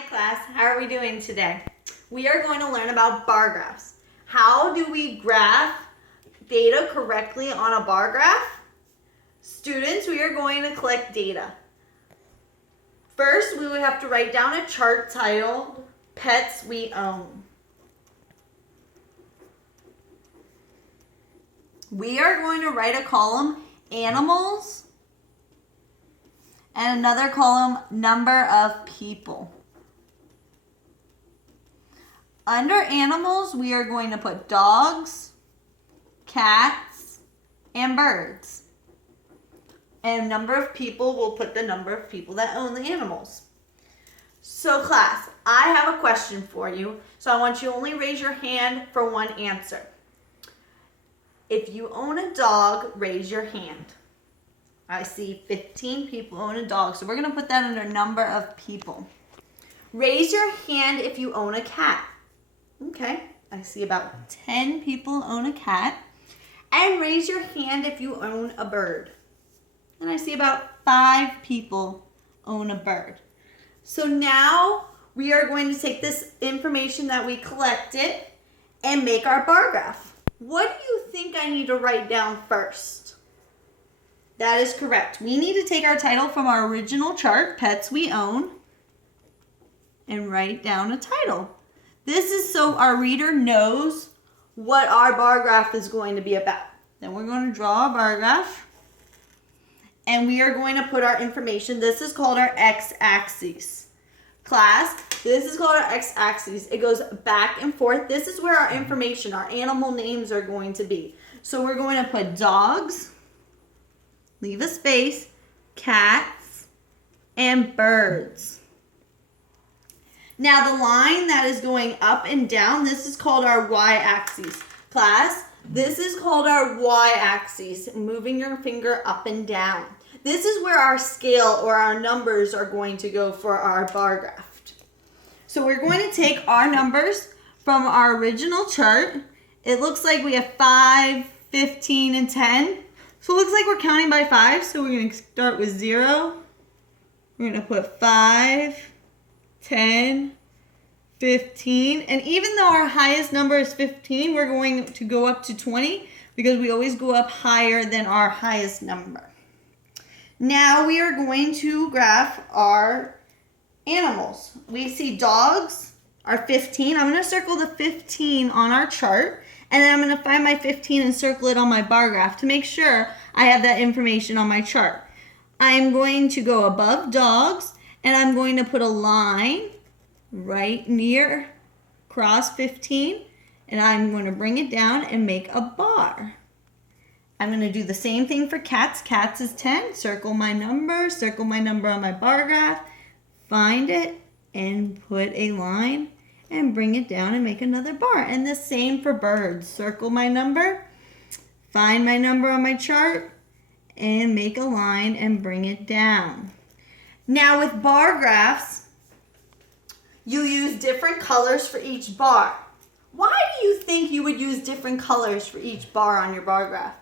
Hi class, how are we doing today? We are going to learn about bar graphs. How do we graph data correctly on a bar graph? Students, we are going to collect data. First, we would have to write down a chart titled Pets We Own. We are going to write a column, Animals, and another column, Number of People. Under animals, we are going to put dogs, cats, and birds. And number of people, we'll put the number of people that own the animals. So class, I have a question for you. So I want you to only raise your hand for one answer. If you own a dog, raise your hand. I see 15 people own a dog. So we're going to put that under number of people. Raise your hand if you own a cat. Okay, I see about 10 people own a cat. And raise your hand if you own a bird. And I see about 5 people own a bird. So now we are going to take this information that we collected and make our bar graph. What do you think I need to write down first? That is correct. We need to take our title from our original chart, Pets We Own, and write down a title. This is so our reader knows what our bar graph is going to be about. Then we're going to draw a bar graph. And we are going to put our information. This is called our x-axis. Class, this is called our x-axis. It goes back and forth. This is where our information, our animal names are going to be. So we're going to put dogs, leave a space, cats, and birds. Now the line that is going up and down, this is called our y-axis. Class, this is called our y-axis, moving your finger up and down. This is where our scale or our numbers are going to go for our bar graph. So we're going to take our numbers from our original chart. It looks like we have 5, 15, and 10. So it looks like we're counting by 5. So we're going to start with 0. We're going to put 5, 10, 15. And even though our highest number is 15, we're going to go up to 20 because we always go up higher than our highest number. Now we are going to graph our animals. We see dogs are 15. I'm going to circle the 15 on our chart. And then I'm going to find my 15 and circle it on my bar graph to make sure I have that information on my chart. I'm going to go above dogs and I'm going to put a line right near cross 15 and I'm going to bring it down and make a bar. I'm going to do the same thing for cats. Cats is 10. Circle my number on my bar graph, find it and put a line and bring it down and make another bar. And the same for birds. Circle my number, find my number on my chart and make a line and bring it down. Now with bar graphs, you use different colors for each bar. Why do you think you would use different colors for each bar on your bar graph?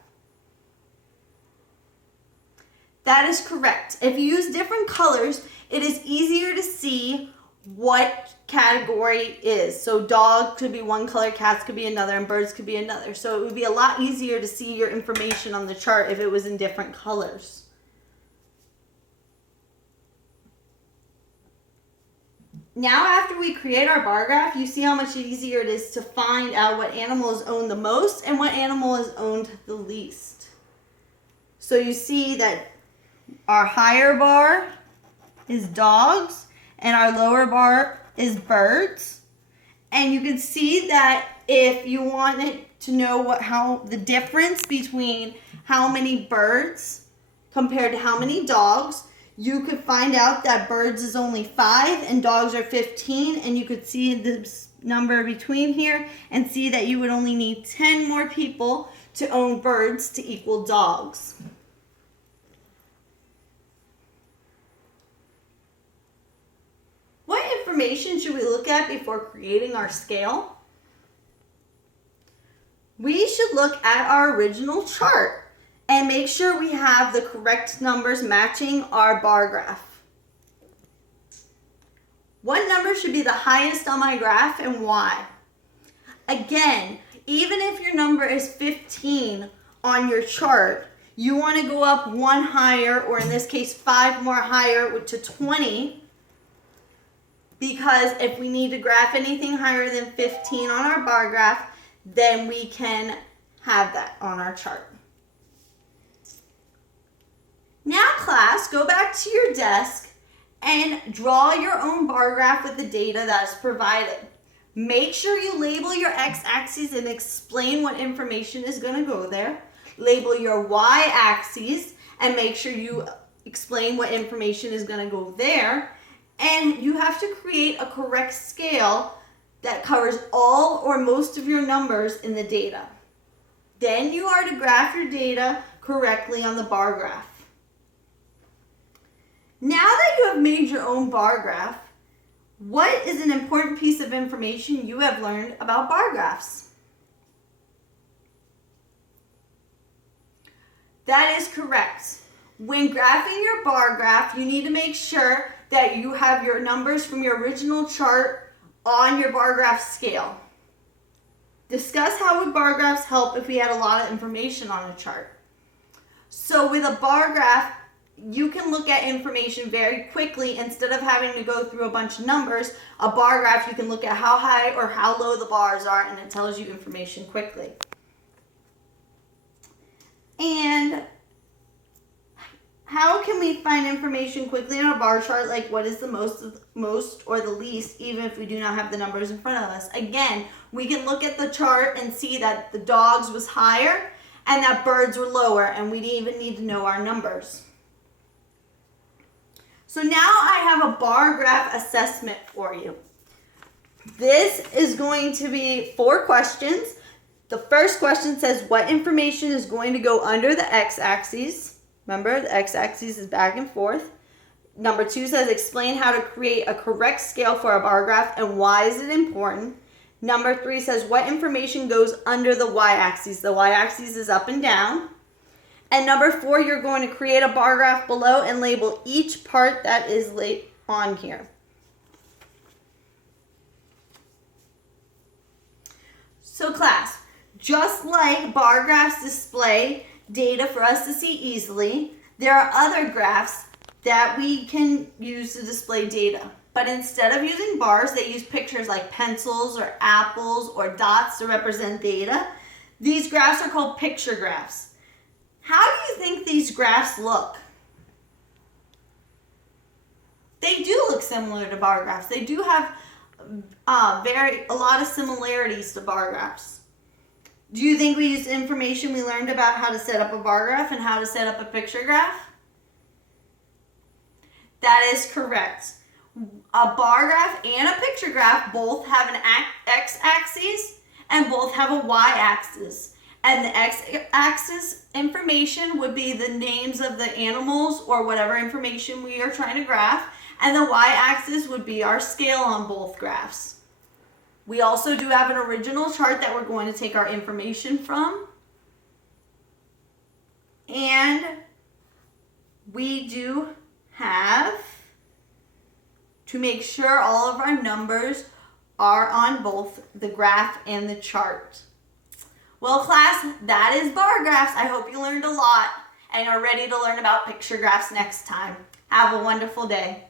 That is correct. If you use different colors, it is easier to see what category is. So dog could be one color, cats could be another, and birds could be another. So it would be a lot easier to see your information on the chart if it was in different colors. Now after we create our bar graph, you see how much easier it is to find out what animal is owned the most and what animal is owned the least. So you see that our higher bar is dogs and our lower bar is birds. And you can see that if you wanted to know how the difference between how many birds compared to how many dogs, you could find out that birds is only 5 and dogs are 15, and you could see this number between here and see that you would only need 10 more people to own birds to equal dogs. What information should we look at before creating our scale? We should look at our original chart and make sure we have the correct numbers matching our bar graph. What number should be the highest on my graph and why? Again, even if your number is 15 on your chart, you want to go up one higher, or in this case 5 more higher to 20, because if we need to graph anything higher than 15 on our bar graph, then we can have that on our chart. Now class, go back to your desk and draw your own bar graph with the data that is provided. Make sure you label your x-axis and explain what information is going to go there. Label your y-axis and make sure you explain what information is going to go there. And you have to create a correct scale that covers all or most of your numbers in the data. Then you are to graph your data correctly on the bar graph. Now that you have made your own bar graph, what is an important piece of information you have learned about bar graphs? That is correct. When graphing your bar graph, you need to make sure that you have your numbers from your original chart on your bar graph scale. Discuss how would bar graphs help if we had a lot of information on a chart. So with a bar graph, you can look at information very quickly. Instead of having to go through a bunch of numbers, a bar graph, you can look at how high or how low the bars are, and it tells you information quickly. And how can we find information quickly on a bar chart, like what is the most or the least, even if we do not have the numbers in front of us? Again, we can look at the chart and see that the dogs was higher and that birds were lower, and we didn't even need to know our numbers. So now I have a bar graph assessment for you. This is going to be 4 questions. The first question says, what information is going to go under the x-axis? Remember, the x-axis is back and forth. Number 2 says, explain how to create a correct scale for a bar graph and why is it important. Number 3 says, what information goes under the y-axis? The y-axis is up and down. And number 4, you're going to create a bar graph below and label each part that is on here. So class, just like bar graphs display data for us to see easily, there are other graphs that we can use to display data. But instead of using bars, they use pictures like pencils or apples or dots to represent data. These graphs are called picture graphs. How do you think these graphs look? They do look similar to bar graphs. They do have a lot of similarities to bar graphs. Do you think we used information we learned about how to set up a bar graph and how to set up a picture graph? That is correct. A bar graph and a picture graph both have an x-axis and both have a y-axis. And the x-axis information would be the names of the animals or whatever information we are trying to graph. And the y-axis would be our scale on both graphs. We also do have an original chart that we're going to take our information from. And we do have to make sure all of our numbers are on both the graph and the chart. Well, class, that is bar graphs. I hope you learned a lot and are ready to learn about picture graphs next time. Have a wonderful day.